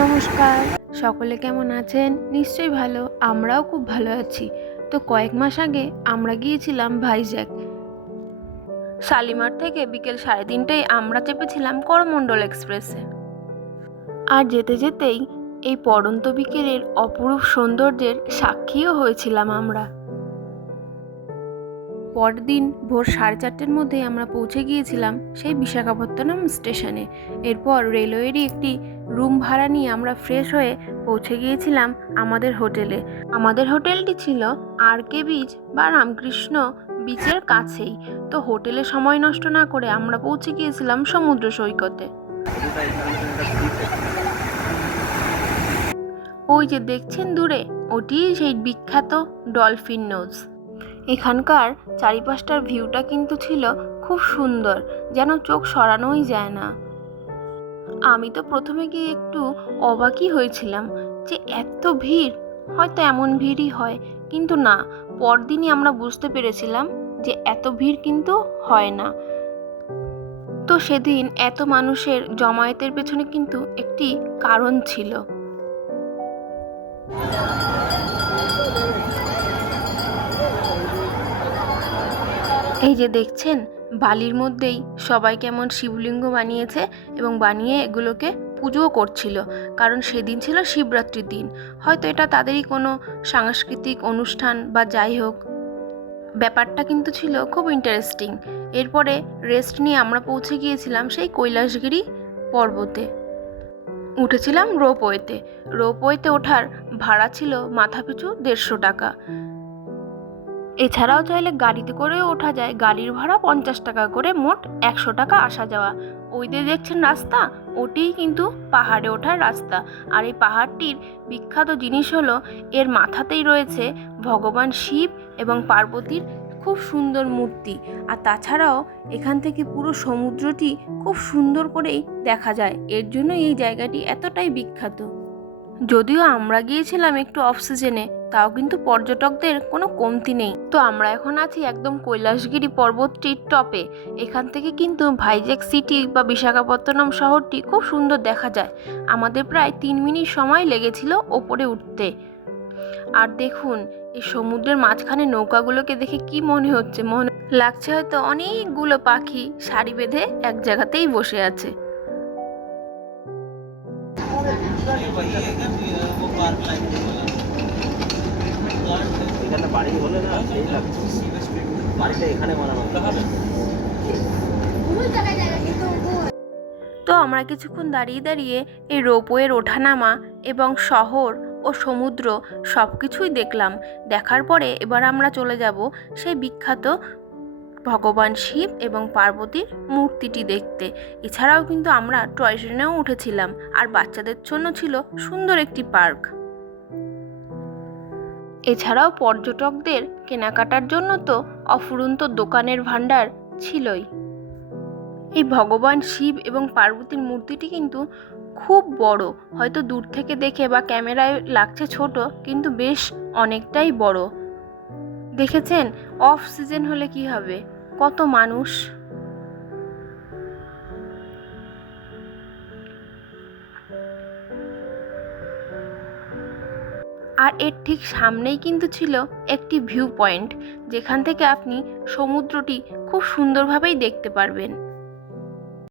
নমস্কার, সকলে কেমন আছেন? নিশ্চয়ই ভালো। আমরাও খুব ভালো আছি। তো কয়েক মাস আগে আমরা গিয়েছিলাম ভাইজ্যাক। শালিমার থেকে বিকেল 3:30টায় আমরা চেপেছিলাম করমণ্ডল এক্সপ্রেসে। আর যেতে যেতেই এই পড়ন্ত বিকেলের অপরূপ সৌন্দর্যের সাক্ষীও হয়েছিলাম আমরা। পরদিন ভোর 4:30টার মধ্যে আমরা পৌঁছে গিয়েছিলাম সেই বিশাখাপত্তনম স্টেশনে। এরপর রেলওয়েরই একটি রুম ভাড়া নিয়ে আমরা ফ্রেশ হয়ে পৌঁছে গিয়েছিলাম আমাদের হোটেলে। আমাদের হোটেলটি ছিল আর.কে. বিচ বা রামকৃষ্ণ বিচের কাছেই। তো হোটেলে সময় নষ্ট না করে আমরা পৌঁছে গিয়েছিলাম সমুদ্র সৈকতে। ওই যে দেখছেন দূরে, ওটিই সেই বিখ্যাত ডলফিন নোজ। এখানকার চারিপাশটার ভিউটা কিন্তু ছিল খুব সুন্দর, যেন চোখ সরানোই যায় না। আমি তো প্রথমে গিয়ে একটু অবাকই হয়েছিলাম যে এত ভিড়, হয়তো এমন ভিড়ই হয়, কিন্তু না, পরদিনই আমরা বুঝতে পেরেছিলাম যে এত ভিড় কিন্তু হয় না। তো সেদিন এত মানুষের জমায়েতের পেছনে কিন্তু একটি কারণ ছিল। এই যে দেখছেন, বালির মধ্যেই সবাই কেমন শিবলিঙ্গ বানিয়েছে এবং বানিয়ে এগুলোকে পুজোও করছিল, কারণ সেদিন ছিল শিবরাত্রির দিন। হয়তো এটা তাদেরই কোনো সাংস্কৃতিক অনুষ্ঠান বা যাই হোক, ব্যাপারটা কিন্তু ছিল খুব ইন্টারেস্টিং। এরপরে রেস্ট নিয়ে আমরা পৌঁছে গিয়েছিলাম সেই কৈলাসগিরি পর্বতে। উঠেছিলাম রোপওয়েতে। রোপওয়েতে ওঠার ভাড়া ছিল মাথাপিছু 150 টাকা। এছাড়াও চাইলে গাড়িতে করেও ওঠা যায়, গাড়ির ভাড়া 50 টাকা করে, মোট 100 টাকা আসা যাওয়া। ওই যে দেখছেন রাস্তা, ওটিই কিন্তু পাহাড়ে ওঠার রাস্তা। আর এই পাহাড়টির বিখ্যাত জিনিস হলো এর মাথাতেই রয়েছে ভগবান শিব এবং পার্বতীর খুব সুন্দর মূর্তি। আর তাছাড়াও এখান থেকে পুরো সমুদ্রটি খুব সুন্দর করেই দেখা যায়। এর জন্য এই জায়গাটি এতটাই বিখ্যাত। যদিও আমরা গিয়েছিলাম একটু অফ সিজনে, তাও কিন্তু পর্যটকদের কোনো কমতি নেই। তো আমরা এখন আছি একদম কৈলাসগিরি পর্বতটির টপে। এখান থেকে কিন্তু ভাইজ্যাক সিটি বা বিশাখাপত্তনম শহরটি খুব সুন্দর দেখা যায়। আমাদের প্রায় 3 মিনিট সময় লেগেছিল ওপরে উঠতে। আর দেখুন, এই সমুদ্রের মাঝখানে নৌকাগুলোকে দেখে কি মনে হচ্ছে, মনে লাগছে হয়তো অনেকগুলো পাখি সারি বেঁধে এক জায়গাতেই বসে আছে। এখানে বাড়ি হলে না সেই লাগছে, বাড়িটা এখানে বানানো হবে। তো আমরা কিছুক্ষণ দাঁড়িয়ে দাঁড়িয়ে এই রোপওয়ের ওঠানামা এবং শহর ও সমুদ্র সব কিছুই দেখলাম। দেখার পরে এবার আমরা চলে যাব সেই বিখ্যাত ভগবান শিব এবং পার্বতীর মূর্তিটি দেখতে। এছাড়াও কিন্তু আমরা টয় ট্রেনেও উঠেছিলাম, আর বাচ্চাদের জন্য ছিল সুন্দর একটি পার্ক। এছাড়াও পর্যটকদের কেনাকাটার জন্য তো অফুরন্ত দোকানের ভাণ্ডার ছিলই। এই ভগবান শিব এবং পার্বতীর মূর্তিটি কিন্তু খুব বড়। হয়তো দূর থেকে দেখে বা ক্যামেরায় লাগছে ছোট, কিন্তু বেশ অনেকটাই বড়। দেখেছেন অফ সিজন হলে কি হবে, কত মানুষ। আর এর ঠিক সামনেই কিন্তু ছিল একটি ভিউ পয়েন্ট, যেখান থেকে আপনি সমুদ্রটি খুব সুন্দরভাবেই দেখতে পারবেন।